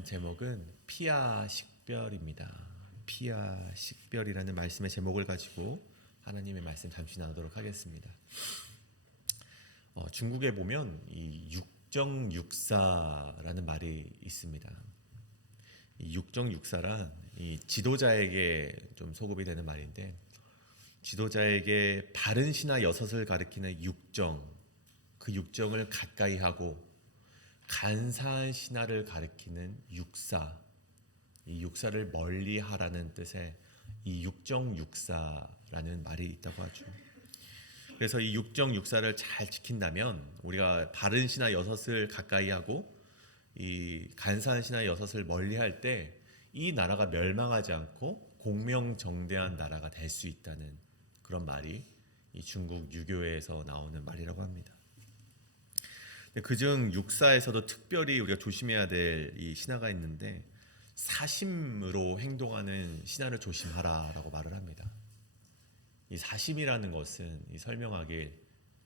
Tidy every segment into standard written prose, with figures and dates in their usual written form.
말씀 제목은 피아 식별입니다. 피아 식별이라는 말씀의 제목을 가지고 하나님의 말씀 잠시 나누도록 하겠습니다. 중국에 보면 이 육정육사라는 말이 있습니다. 이 육정육사란 이 지도자에게 좀 소급이 되는 말인데, 지도자에게 바른 신하 여섯을 가리키는 육정, 그 육정을 가까이 하고 간사한 신하를 가리키는 육사, 이 육사를 멀리하라는 뜻의 이 육정육사라는 말이 있다고 하죠. 그래서 이 육정육사를 잘 지킨다면, 우리가 바른 신하 여섯을 가까이 하고 이 간사한 신하 여섯을 멀리할 때 이 나라가 멸망하지 않고 공명정대한 나라가 될 수 있다는 그런 말이 이 중국 유교에서 나오는 말이라고 합니다. 그중 육사에서도 특별히 우리가 조심해야 될 이 신하가 있는데, 사심으로 행동하는 신하를 조심하라라고 말을 합니다. 이 사심이라는 것은 이 설명하길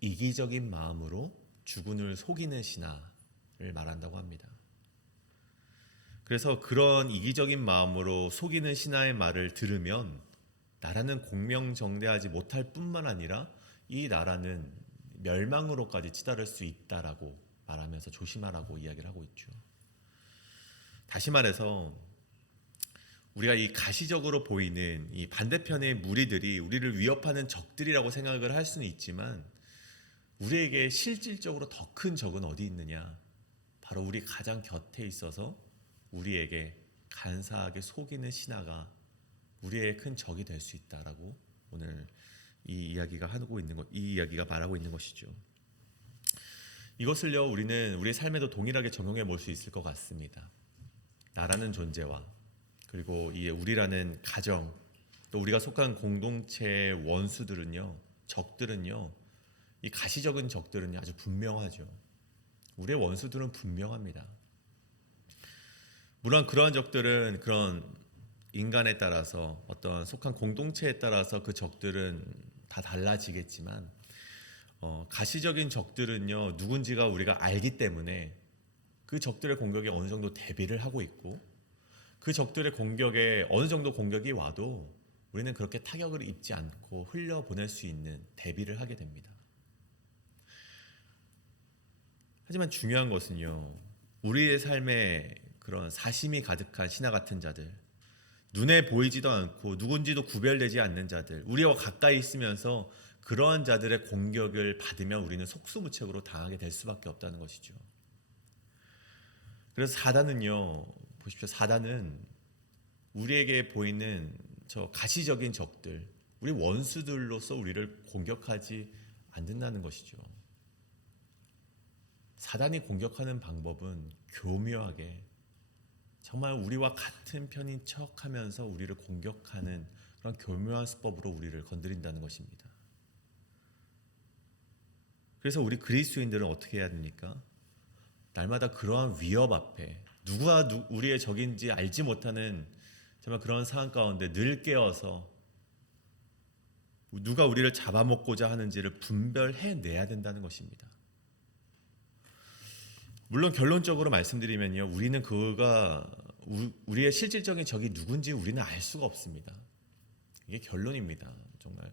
이기적인 마음으로 주군을 속이는 신하를 말한다고 합니다. 그래서 그런 이기적인 마음으로 속이는 신하의 말을 들으면 나라는 공명정대하지 못할 뿐만 아니라 이 나라는 멸망으로까지 치달을 수 있다라고 말하면서 조심하라고 이야기를 하고 있죠. 다시 말해서 우리가 이 가시적으로 보이는 이 반대편의 무리들이 우리를 위협하는 적들이라고 생각을 할 수는 있지만, 우리에게 실질적으로 더 큰 적은 어디 있느냐? 바로 우리 가장 곁에 있어서 우리에게 간사하게 속이는 신하가 우리의 큰 적이 될 수 있다라고 오늘 이 이야기가 말하고 있는 것이죠. 이것을요, 우리는 우리의 삶에도 동일하게 적용해 볼 수 있을 것 같습니다. 나라는 존재와, 그리고 이 우리라는 가정, 또 우리가 속한 공동체의 원수들은요, 적들은요, 이 가시적인 적들은요 아주 분명하죠. 우리의 원수들은 분명합니다. 물론 그러한 적들은 그런 인간에 따라서, 어떤 속한 공동체에 따라서 그 적들은 다 달라지겠지만, 가시적인 적들은요, 누군지가 우리가 알기 때문에 그 적들의 공격에 어느 정도 대비를 하고 있고, 그 적들의 공격에 어느 정도 공격이 와도 우리는 그렇게 타격을 입지 않고 흘려보낼 수 있는 대비를 하게 됩니다. 하지만 중요한 것은요, 우리의 삶에 그런 사심이 가득한 신하 같은 자들, 눈에 보이지도 않고 누군지도 구별되지 않는 자들, 우리와 가까이 있으면서 그러한 자들의 공격을 받으면 우리는 속수무책으로 당하게 될 수밖에 없다는 것이죠. 그래서 사단은요, 보십시오. 사단은 우리에게 보이는 저 가시적인 적들, 우리 원수들로서 우리를 공격하지 않는다는 것이죠. 사단이 공격하는 방법은 교묘하게, 정말 우리와 같은 편인 척하면서 우리를 공격하는 그런 교묘한 수법으로 우리를 건드린다는 것입니다. 그래서 우리 그리스도인들은 어떻게 해야 됩니까? 날마다 그러한 위협 앞에, 누가 우리의 적인지 알지 못하는 정말 그런 상황 가운데 늘 깨어서 누가 우리를 잡아먹고자 하는지를 분별해내야 된다는 것입니다. 물론 결론적으로 말씀드리면요, 우리는 우리의 실질적인 적이 누군지 우리는 알 수가 없습니다. 이게 결론입니다. 정말.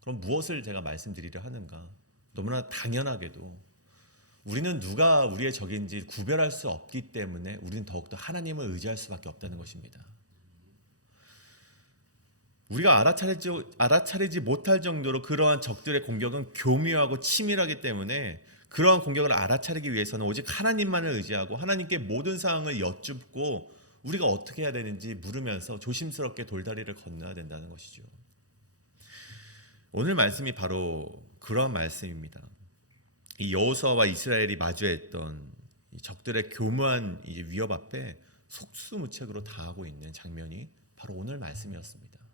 그럼 무엇을 제가 말씀드리려 하는가? 너무나 당연하게도 우리는 누가 우리의 적인지 구별할 수 없기 때문에 우리는 더욱더 하나님을 의지할 수밖에 없다는 것입니다. 우리가 알아차리지 못할 정도로 그러한 적들의 공격은 교묘하고 치밀하기 때문에, 그러한 공격을 알아차리기 위해서는 오직 하나님만을 의지하고 하나님께 모든 상황을 여쭙고 우리가 어떻게 해야 되는지 물으면서 조심스럽게 돌다리를 건너야 된다는 것이죠. 오늘 말씀이 바로 그러한 말씀입니다. 이 여호수아와 이스라엘이 마주했던 이 적들의 교묘한 위협 앞에 속수무책으로 당하고 있는 장면이 바로 오늘 말씀이었습니다.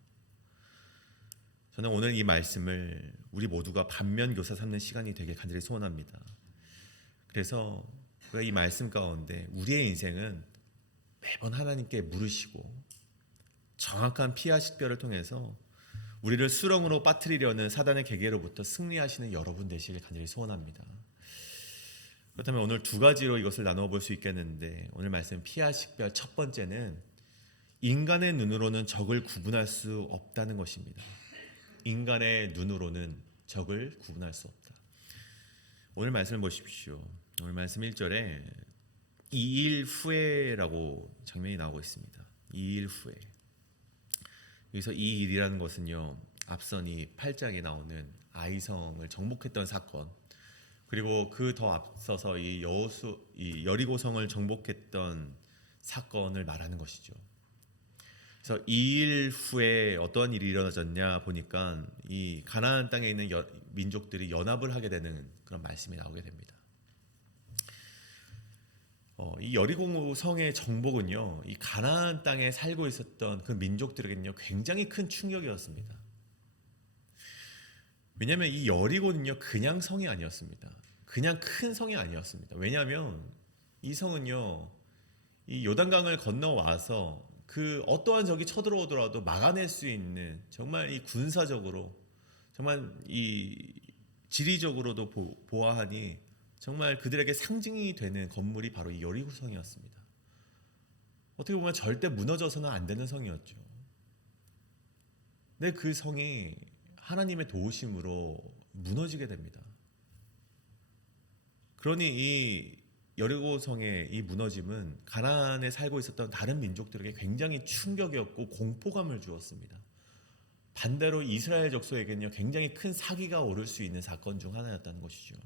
저는 오늘 이 말씀을 우리 모두가 반면교사 삼는 시간이 되길 간절히 소원합니다. 그래서 우리가 이 말씀 가운데 우리의 인생은 매번 하나님께 물으시고 정확한 피아 식별을 통해서 우리를 수렁으로 빠뜨리려는 사단의 계계로부터 승리하시는 여러분 되시길 간절히 소원합니다. 그렇다면 오늘 두 가지로 이것을 나누어 볼 수 있겠는데, 오늘 말씀 피하 식별 첫 번째는 인간의 눈으로는 적을 구분할 수 없다는 것입니다. 인간의 눈으로는 적을 구분할 수 없다. 오늘 말씀을 보십시오. 오늘 말씀 1절에 2일 후에라고 장면이 나오고 있습니다. 2일 후에. 여기서 이 일이라는 것은요, 앞선 이 8장에 나오는 아이성을 정복했던 사건, 그리고 그 더 앞서서 이 여리고성을 정복했던 사건을 말하는 것이죠. 그래서 2일 후에 어떤 일이 일어나졌냐 보니까 이 가나안 땅에 있는 민족들이 연합을 하게 되는 그런 말씀이 나오게 됩니다. 이 여리고 성의 정복은요, 이 가나안 땅에 살고 있었던 그 민족들에게는요 굉장히 큰 충격이었습니다. 왜냐하면 이 여리고는요 그냥 성이 아니었습니다. 그냥 큰 성이 아니었습니다. 왜냐하면 이 성은요, 이 요단강을 건너와서 그 어떠한 적이 쳐들어오더라도 막아낼 수 있는, 정말 이 군사적으로, 정말 이 지리적으로도 보아하니 정말 그들에게 상징이 되는 건물이 바로 이 여리고성이었습니다. 어떻게 보면 절대 무너져서는 안 되는 성이었죠. 근데 그 성이 하나님의 도우심으로 무너지게 됩니다. 그러니 이 여리고성의 이 무너짐은 가나안에 살고 있었던 다른 민족들에게 굉장히 충격이었고 공포감을 주었습니다. 반대로 이스라엘 족속에게는요 굉장히 큰 사기가 오를 수 있는 사건 중 하나였다는 것이죠.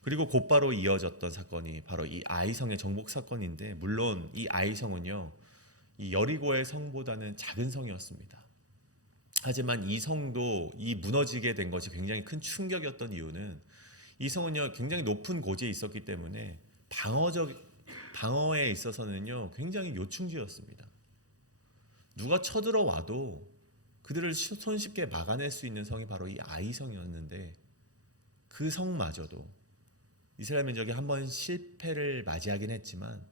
그리고 곧바로 이어졌던 사건이 바로 이 아이성의 정복 사건인데, 물론 이 아이성은요 이 여리고의 성보다는 작은 성이었습니다. 하지만 이 성도 이 무너지게 된 것이 굉장히 큰 충격이었던 이유는, 이 성은요 굉장히 높은 고지에 있었기 때문에 방어에 있어서는요 굉장히 요충지였습니다. 누가 쳐들어와도 그들을 손쉽게 막아낼 수 있는 성이 바로 이 아이성이었는데, 그 성마저도 이스라엘 민족이 한번 실패를 맞이하긴 했지만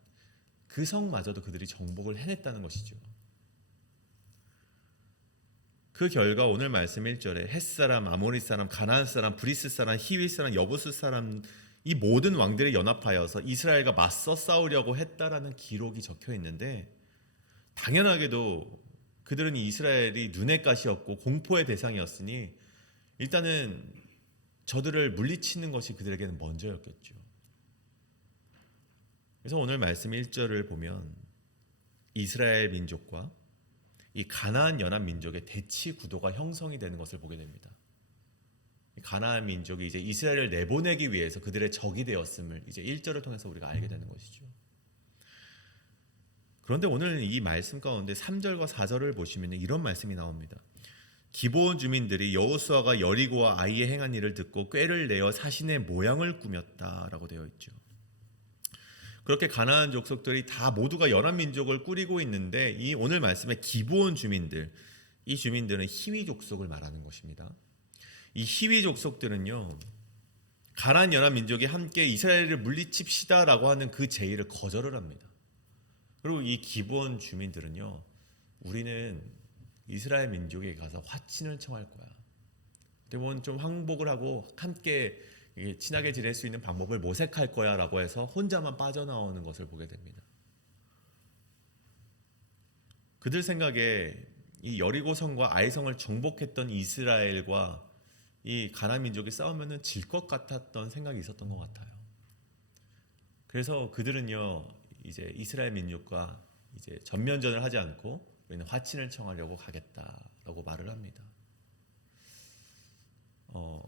그 성마저도 그들이 정복을 해냈다는 것이죠. 그 결과 오늘 말씀 1절에 헷사람, 아모리 사람, 가나안 사람, 브리스 사람, 히윗 사람, 여부스 사람, 이 모든 왕들이 연합하여서 이스라엘과 맞서 싸우려고 했다라는 기록이 적혀 있는데, 당연하게도 그들은 이스라엘이 눈의 가시였고 공포의 대상이었으니 일단은 저들을 물리치는 것이 그들에게는 먼저였겠죠. 그래서 오늘 말씀 1절을 보면 이스라엘 민족과 이 가나안 연합 민족의 대치 구도가 형성이 되는 것을 보게 됩니다. 가나안 민족이 이제 이스라엘을 내보내기 위해서 그들의 적이 되었음을 이제 1절을 통해서 우리가 알게 되는 것이죠. 그런데 오늘 이 말씀 가운데 3절과 4절을 보시면 이런 말씀이 나옵니다. 기브온 주민들이 여호수아가 여리고와 아이의 행한 일을 듣고 꾀를 내어 사신의 모양을 꾸몄다라고 되어 있죠. 그렇게 가나안 족속들이 다 모두가 연합 민족을 꾸리고 있는데, 이 오늘 말씀의 기브온 주민들, 이 주민들은 히위 족속을 말하는 것입니다. 이 히위 족속들은요 가나안 연합 민족이 함께 이스라엘을 물리칩시다라고 하는 그 제의를 거절을 합니다. 그리고 이 기브온 주민들은요, 우리는 이스라엘 민족에 가서 화친을 청할 거야. 때문에 좀 항복을 하고 함께 친하게 지낼 수 있는 방법을 모색할 거야 라고 해서 혼자만 빠져나오는 것을 보게 됩니다. 그들 생각에 이 여리고성과 아이성을 정복했던 이스라엘과 이 가나안 민족이 싸우면은 질 것 같았던 생각이 있었던 것 같아요. 그래서 그들은요 이제 이스라엘 민족과 이제 전면전을 하지 않고 우리는 화친을 청하려고 가겠다라고 말을 합니다.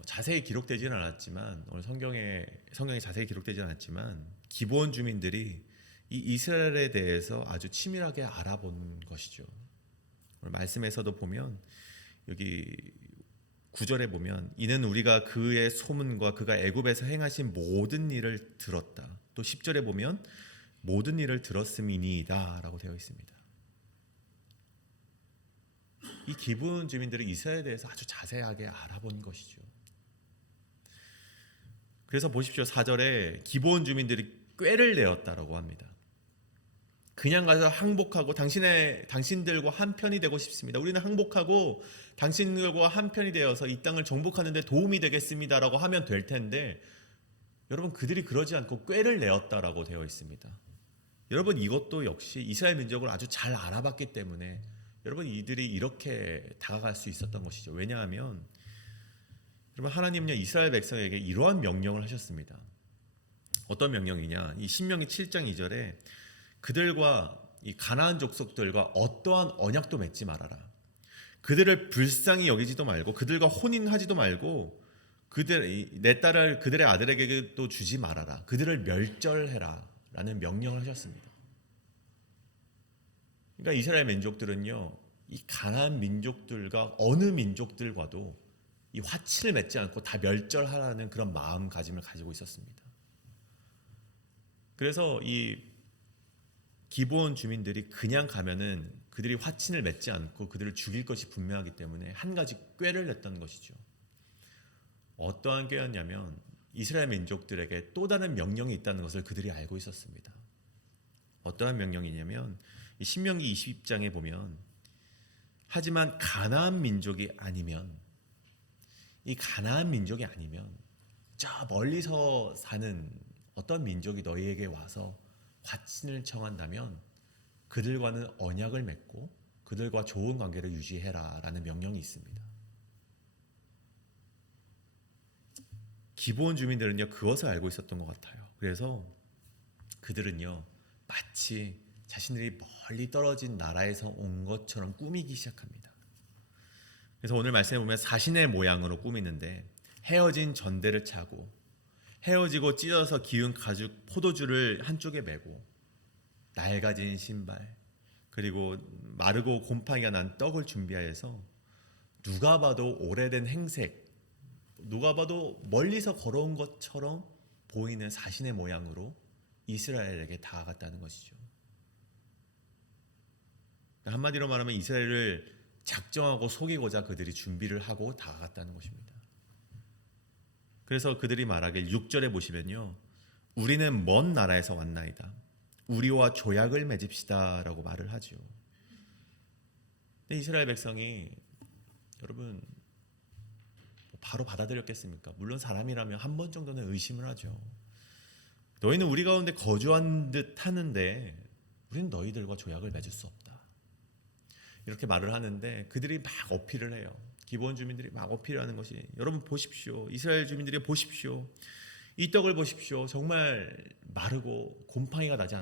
자세히 기록되지는 않았지만, 오늘 성경에 자세히 기록되지는 않았지만 기브온 주민들이 이 이스라엘에 대해서 아주 치밀하게 알아본 것이죠. 오늘 말씀에서도 보면 여기 9절에 보면 이는 우리가 그의 소문과 그가 애굽에서 행하신 모든 일을 들었다. 또 10절에 보면 모든 일을 들었음이니이다 라고 되어 있습니다. 이 기브온 주민들이 이스라엘에 대해서 아주 자세하게 알아본 것이죠. 그래서 보십시오. 4절에 기브온 주민들이 꾀를 내었다라고 합니다. 그냥 가서 항복하고 당신들과 한편이 되고 싶습니다. 우리는 항복하고 당신들과 한편이 되어서 이 땅을 정복하는 데 도움이 되겠습니다라고 하면 될 텐데, 여러분 그들이 그러지 않고 꾀를 내었다라고 되어 있습니다. 여러분 이것도 역시 이스라엘 민족을 아주 잘 알아봤기 때문에 여러분 이들이 이렇게 다가갈 수 있었던 것이죠. 왜냐하면 여러분 하나님은요 이스라엘 백성에게 이러한 명령을 하셨습니다. 어떤 명령이냐? 이 신명기 7장 2절에 그들과 이 가나안 족속들과 어떠한 언약도 맺지 말아라. 그들을 불쌍히 여기지도 말고 그들과 혼인하지도 말고 내 딸을 그들의 아들에게도 주지 말아라. 그들을 멸절해라 라는 명령을 하셨습니다. 그러니까 이스라엘 민족들은요 이 가나안 민족들과 어느 민족들과도 이 화친을 맺지 않고 다 멸절하라는 그런 마음가짐을 가지고 있었습니다. 그래서 이 기브온 주민들이 그냥 가면은 그들이 화친을 맺지 않고 그들을 죽일 것이 분명하기 때문에 한 가지 꾀를 냈던 것이죠. 어떠한 꾀였냐면 이스라엘 민족들에게 또 다른 명령이 있다는 것을 그들이 알고 있었습니다. 어떠한 명령이냐면 이 신명기 20장에 보면 하지만 가나안 민족이 아니면 이 가나안 민족이 아니면 저 멀리서 사는 어떤 민족이 너희에게 와서 화친을 청한다면 그들과는 언약을 맺고 그들과 좋은 관계를 유지해라 라는 명령이 있습니다. 기브온 주민들은요 그것을 알고 있었던 것 같아요. 그래서 그들은요 마치 자신들이 멀리 떨어진 나라에서 온 것처럼 꾸미기 시작합니다. 그래서 오늘 말씀에 보면 사신의 모양으로 꾸미는데 헤어진 전대를 차고 헤어지고 찢어서 기운 가죽 포도주를 한쪽에 메고 낡아진 신발 그리고 마르고 곰팡이가 난 떡을 준비하여서 누가 봐도 오래된 행색 누가 봐도 멀리서 걸어온 것처럼 보이는 사신의 모양으로 이스라엘에게 다가갔다는 것이죠. 한마디로 말하면 이스라엘을 작정하고 속이고자 그들이 준비를 하고 다가갔다는 것입니다. 그래서 그들이 말하길 6절에 보시면요 우리는 먼 나라에서 왔나이다. 우리와 조약을 맺읍시다 라고 말을 하죠. 근데 이스라엘 백성이 여러분 바로 받아들였겠습니까? 물론 사람이라면 한 번 정도는 의심을 하죠. 너희는 우리 가운데 거주한 듯 하는데 우리는 너희들과 조약을 맺을 수 없다. 이렇게 말을 하는데 그들이 막 어필을 해요. 기브온 주민들이 막 어필하는 것이 여러분 보십시오. 이스라엘 주민들이 보십시오. 이 떡을 보십시오. 정말 마르고 곰팡이가 나지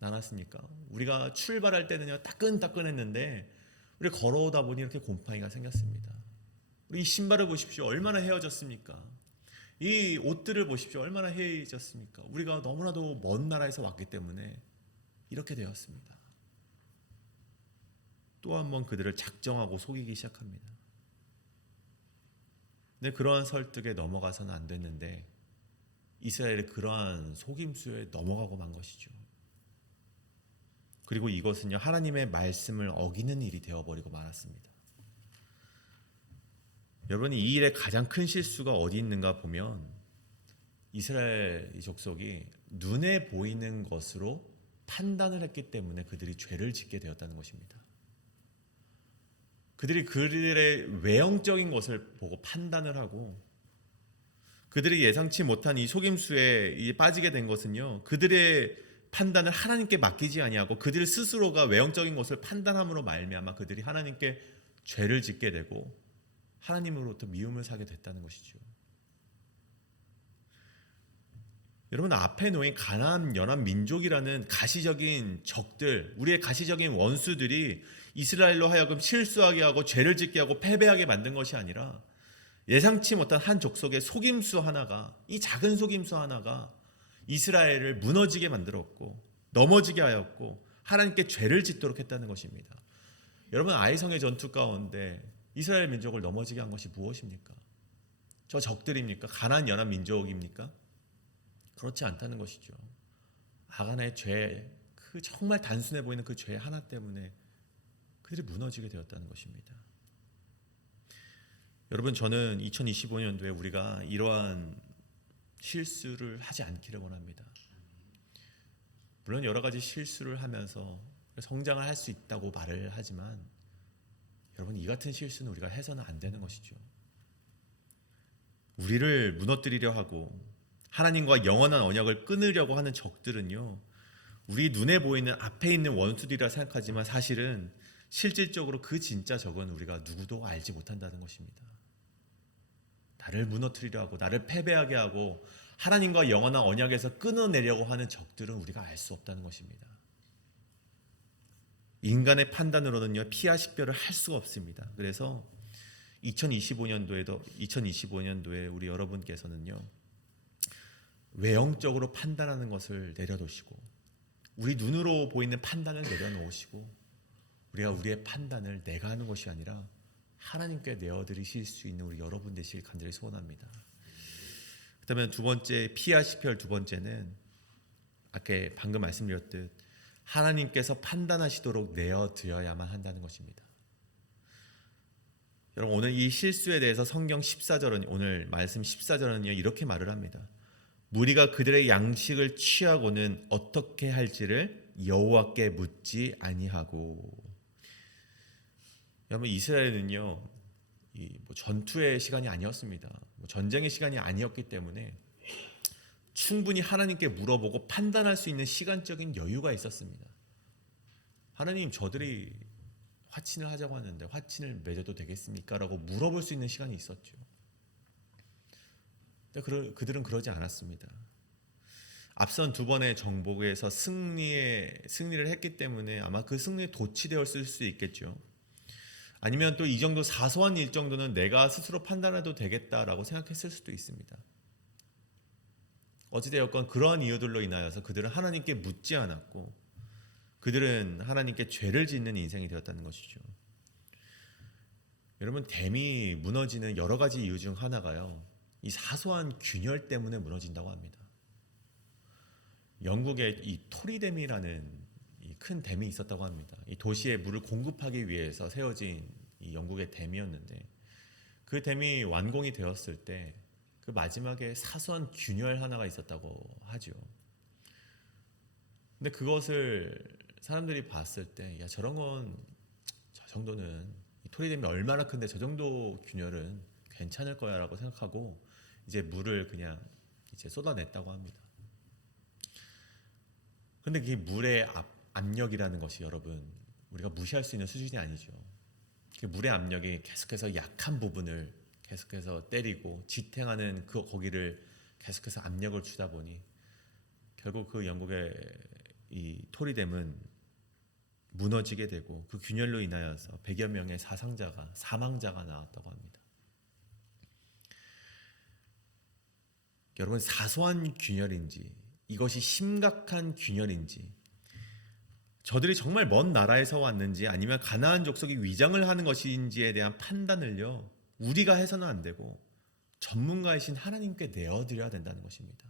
않았습니까? 우리가 출발할 때는요 따끈따끈했는데 우리 걸어오다 보니 이렇게 곰팡이가 생겼습니다. 우리 이 신발을 보십시오. 얼마나 헤어졌습니까? 이 옷들을 보십시오. 얼마나 헤어졌습니까? 우리가 너무나도 먼 나라에서 왔기 때문에 이렇게 되었습니다. 또 한 번 그들을 작정하고 속이기 시작합니다. 근데 그러한 설득에 넘어가서는 안 됐는데 이스라엘이 그러한 속임수에 넘어가고 만 것이죠. 그리고 이것은요 하나님의 말씀을 어기는 일이 되어버리고 말았습니다. 여러분이 이 일의 가장 큰 실수가 어디 있는가 보면 이스라엘 이 족속이 눈에 보이는 것으로 판단을 했기 때문에 그들이 죄를 짓게 되었다는 것입니다. 그들이 그들의 외형적인 것을 보고 판단을 하고 그들이 예상치 못한 이 속임수에 빠지게 된 것은요 그들의 판단을 하나님께 맡기지 아니하고 그들 스스로가 외형적인 것을 판단함으로 말미암아 그들이 하나님께 죄를 짓게 되고 하나님으로부터 미움을 사게 됐다는 것이죠. 여러분 앞에 놓인 가나안 연합 민족이라는 가시적인 적들, 우리의 가시적인 원수들이 이스라엘로 하여금 실수하게 하고 죄를 짓게 하고 패배하게 만든 것이 아니라 예상치 못한 한 족속의 속임수 하나가 이 작은 속임수 하나가 이스라엘을 무너지게 만들었고 넘어지게 하였고 하나님께 죄를 짓도록 했다는 것입니다. 여러분 아이성의 전투 가운데 이스라엘 민족을 넘어지게 한 것이 무엇입니까? 저 적들입니까? 가나안 연합 민족입니까? 그렇지 않다는 것이죠. 아간의 죄, 그 정말 단순해 보이는 그 죄 하나 때문에 그들이 무너지게 되었다는 것입니다. 여러분 저는 2025년도에 우리가 이러한 실수를 하지 않기를 원합니다. 물론 여러 가지 실수를 하면서 성장을 할 수 있다고 말을 하지만 여러분 이 같은 실수는 우리가 해서는 안 되는 것이죠. 우리를 무너뜨리려 하고 하나님과 영원한 언약을 끊으려고 하는 적들은요, 우리 눈에 보이는 앞에 있는 원수들이라 생각하지만 사실은 실질적으로 그 진짜 적은 우리가 누구도 알지 못한다는 것입니다. 나를 무너뜨리려 하고 나를 패배하게 하고 하나님과 영원한 언약에서 끊어내려고 하는 적들은 우리가 알 수 없다는 것입니다. 인간의 판단으로는요, 피하 식별을 할 수가 없습니다. 그래서 2025년도에 우리 여러분께서는요, 외형적으로 판단하는 것을 내려놓으시고 우리 눈으로 보이는 판단을 내려놓으시고 우리가 우리의 판단을 내가 하는 것이 아니라 하나님께 내어드리실 수 있는 우리 여러분 되시길 간절히 소원합니다. 그다음에 두 번째, 피하 식별 두 번째는 아까 방금 말씀드렸듯 하나님께서 판단하시도록 내어드려야만 한다는 것입니다. 여러분, 오늘 이 실수에 대해서 성경 14절은, 오늘 말씀 14절은요 이렇게 말을 합니다. 무리가 그들의 양식을 취하고는 어떻게 할지를 여호와께 묻지 아니하고. 여러분, 이스라엘은요 전투의 시간이 아니었습니다. 전쟁의 시간이 아니었기 때문에 충분히 하나님께 물어보고 판단할 수 있는 시간적인 여유가 있었습니다. 하나님, 저들이 화친을 하자고 하는데 화친을 맺어도 되겠습니까? 라고 물어볼 수 있는 시간이 있었죠. 근데 그들은 그러지 않았습니다. 앞선 두 번의 정복에서 승리를 했기 때문에 아마 그 승리에 도취되었을 수도 있겠죠. 아니면 또 이 정도 사소한 일 정도는 내가 스스로 판단해도 되겠다라고 생각했을 수도 있습니다. 어찌되었건 그러한 이유들로 인하여서 그들은 하나님께 묻지 않았고 그들은 하나님께 죄를 짓는 인생이 되었다는 것이죠. 여러분, 댐이 무너지는 여러 가지 이유 중 하나가요, 이 사소한 균열 때문에 무너진다고 합니다. 영국에 이 토리댐이라는 이 큰 댐이 있었다고 합니다. 이 도시에 물을 공급하기 위해서 세워진 이 영국의 댐이었는데 그 댐이 완공이 되었을 때 그 마지막에 사소한 균열 하나가 있었다고 하죠. 근데 그것을 사람들이 봤을 때, 야, 저런 건, 저 정도는, 이 토리댐이 얼마나 큰데 저 정도 균열은 괜찮을 거야 라고 생각하고 이제 물을 그냥 이제 쏟아냈다고 합니다. 근데 그 물의 압력이라는 것이 여러분, 우리가 무시할 수 있는 수준이 아니죠. 그 물의 압력이 계속해서 약한 부분을 계속해서 때리고 지탱하는 거기를 계속해서 압력을 주다 보니 결국 그 영국의 이 토리댐은 무너지게 되고 그 균열로 인하여서 100여 명의 사망자가 나왔다고 합니다. 여러분, 사소한 균열인지 이것이 심각한 균열인지, 저들이 정말 먼 나라에서 왔는지 아니면 가나안 족속이 위장을 하는 것인지에 대한 판단을요 우리가 해서는 안 되고 전문가이신 하나님께 내어드려야 된다는 것입니다.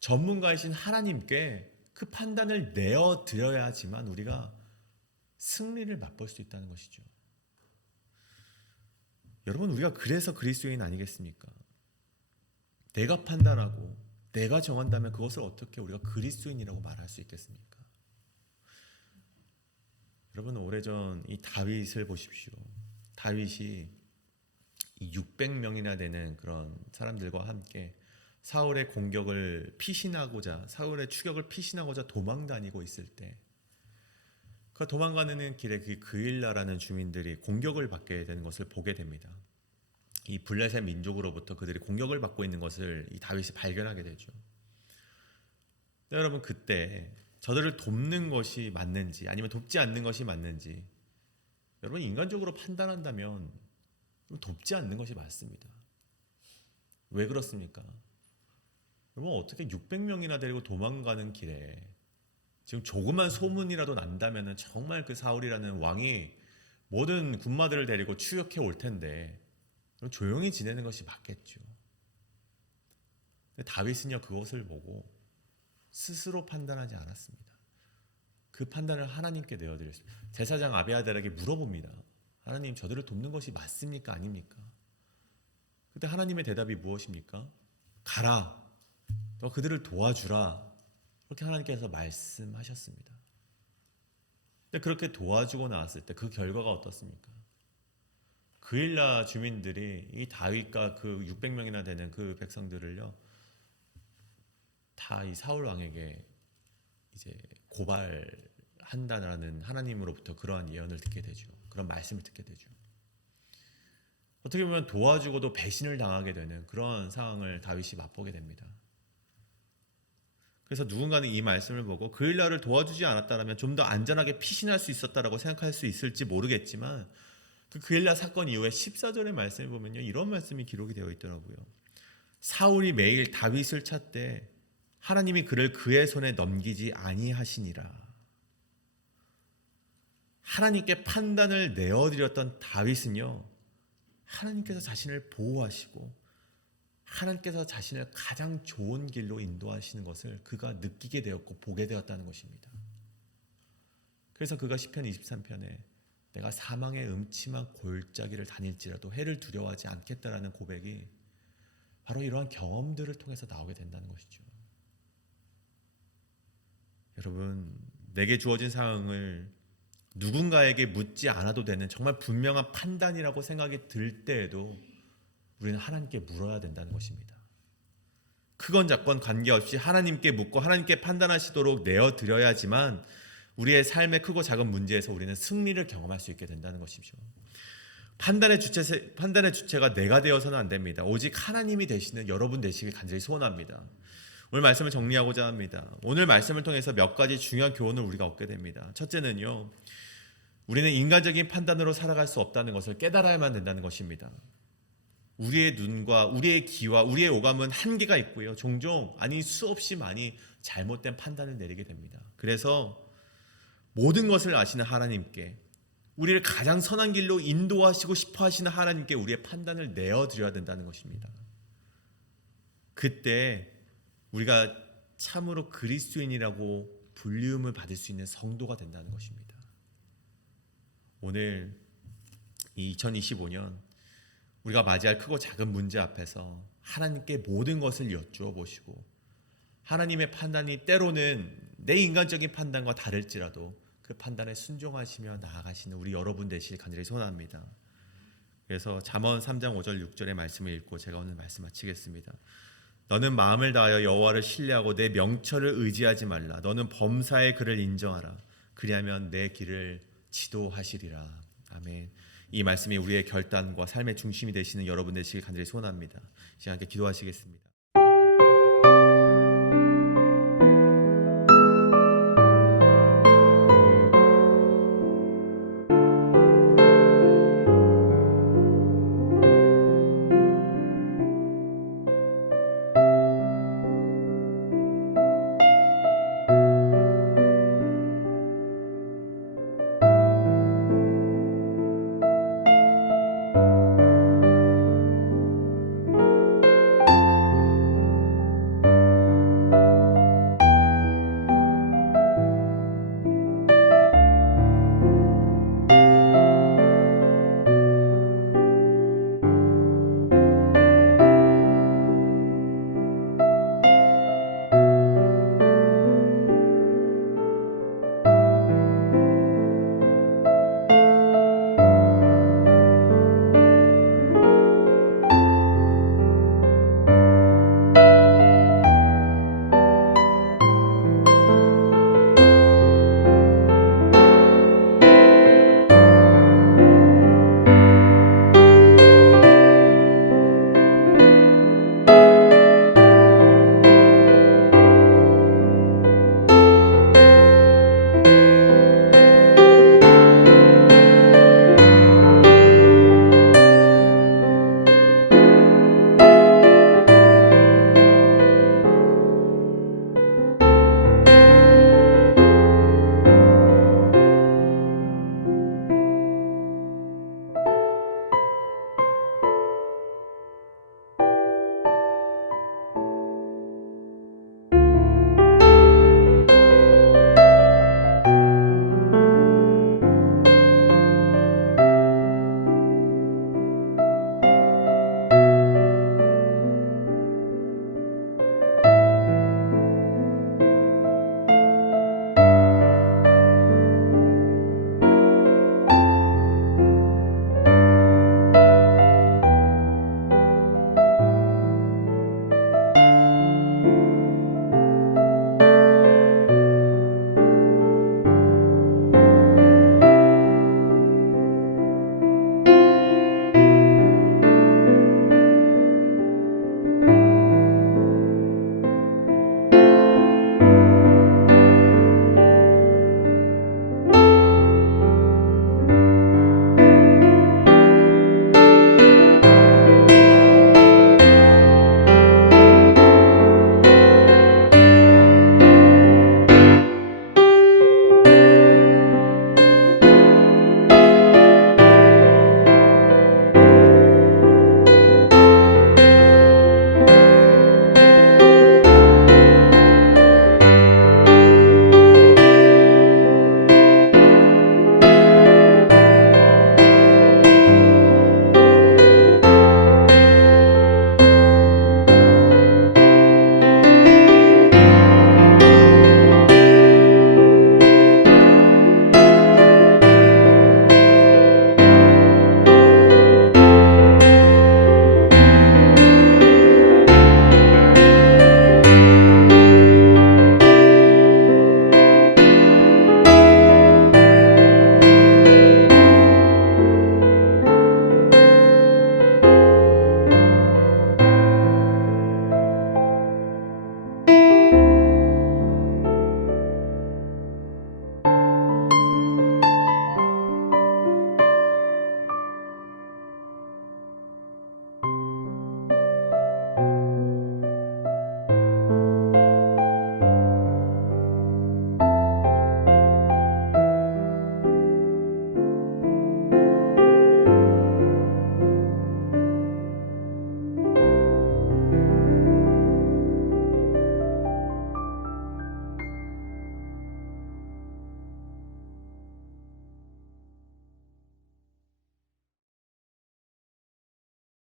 전문가이신 하나님께 그 판단을 내어드려야지만 우리가 승리를 맛볼 수 있다는 것이죠. 여러분, 우리가 그래서 그리스도인 아니겠습니까? 내가 판단하고 내가 정한다면 그것을 어떻게 우리가 그리스도인이라고 말할 수 있겠습니까? 여러분, 오래전 이 다윗을 보십시오. 다윗이 이 600명이나 되는 그런 사람들과 함께 사울의 추격을 피신하고자 도망 다니고 있을 때, 그 도망가는 길에 그 그일라라는 주민들이 공격을 받게 되는 것을 보게 됩니다. 이 블레셋 민족으로부터 그들이 공격을 받고 있는 것을 이 다윗이 발견하게 되죠. 여러분, 그때 저들을 돕는 것이 맞는지 아니면 돕지 않는 것이 맞는지, 여러분, 인간적으로 판단한다면 돕지 않는 것이 맞습니다. 왜 그렇습니까? 여러분, 어떻게 600명이나 데리고 도망가는 길에 지금 조그만 소문이라도 난다면 정말 그 사울이라는 왕이 모든 군마들을 데리고 추격해 올 텐데 조용히 지내는 것이 맞겠죠. 근데 다윗은요, 그것을 보고 스스로 판단하지 않았습니다. 그 판단을 하나님께 내어드렸습니다. 제사장 아비아달에게 물어봅니다. 하나님, 저들을 돕는 것이 맞습니까? 아닙니까? 그때 하나님의 대답이 무엇입니까? 가라, 너 그들을 도와주라, 그렇게 하나님께서 말씀하셨습니다. 근데 그렇게 도와주고 나왔을 때 그 결과가 어떻습니까? 그일라 주민들이 이 다윗과 그 600명이나 되는 그 백성들을요 다 이 사울 왕에게 이제 고발한다라는 하나님으로부터 그러한 예언을 듣게 되죠. 그런 말씀을 듣게 되죠. 어떻게 보면 도와주고도 배신을 당하게 되는 그런 상황을 다윗이 맛보게 됩니다. 그래서 누군가는 이 말씀을 보고 그일라를 도와주지 않았다면 좀 더 안전하게 피신할 수 있었다라고 생각할 수 있을지 모르겠지만 그 그일라 사건 이후에 14절의 말씀을 보면요, 이런 말씀이 기록이 되어 있더라고요. 사울이 매일 다윗을 찾되 하나님이 그를 그의 손에 넘기지 아니하시니라. 하나님께 판단을 내어드렸던 다윗은요, 하나님께서 자신을 보호하시고 하나님께서 자신을 가장 좋은 길로 인도하시는 것을 그가 느끼게 되었고 보게 되었다는 것입니다. 그래서 그가 시편 23편에 내가 사망의 음침한 골짜기를 다닐지라도 해를 두려워하지 않겠다라는 고백이 바로 이러한 경험들을 통해서 나오게 된다는 것이죠. 여러분, 내게 주어진 상황을 누군가에게 묻지 않아도 되는 정말 분명한 판단이라고 생각이 들 때에도 우리는 하나님께 물어야 된다는 것입니다. 크건 작건 관계없이 하나님께 묻고 하나님께 판단하시도록 내어드려야지만 우리의 삶의 크고 작은 문제에서 우리는 승리를 경험할 수 있게 된다는 것이죠. 판단의 주체가 내가 되어서는 안 됩니다. 오직 하나님이 되시는 여러분 되시길 간절히 소원합니다. 오늘 말씀을 정리하고자 합니다. 오늘 말씀을 통해서 몇 가지 중요한 교훈을 우리가 얻게 됩니다. 첫째는요, 우리는 인간적인 판단으로 살아갈 수 없다는 것을 깨달아야만 된다는 것입니다. 우리의 눈과 우리의 귀와 우리의 오감은 한계가 있고요, 종종 아니 수없이 많이 잘못된 판단을 내리게 됩니다. 그래서 모든 것을 아시는 하나님께, 우리를 가장 선한 길로 인도하시고 싶어 하시는 하나님께 우리의 판단을 내어드려야 된다는 것입니다. 그때 우리가 참으로 그리스도인이라고 불리움을 받을 수 있는 성도가 된다는 것입니다. 오늘 이 2025년 우리가 맞이할 크고 작은 문제 앞에서 하나님께 모든 것을 여쭈어 보시고 하나님의 판단이 때로는 내 인간적인 판단과 다를지라도 그 판단에 순종하시며 나아가시는 우리 여러분 되시길 간절히 소원합니다. 그래서 잠언 3장 5절 6절의 말씀을 읽고 제가 오늘 말씀 마치겠습니다. 너는 마음을 다하여 여호와를 신뢰하고 내 명철을 의지하지 말라. 너는 범사의 그를 인정하라. 그리하면 내 길을 지도하시리라. 아멘. 이 말씀이 우리의 결단과 삶의 중심이 되시는 여러분 되시길 간절히 소원합니다. 이 시간 함께 기도하시겠습니다.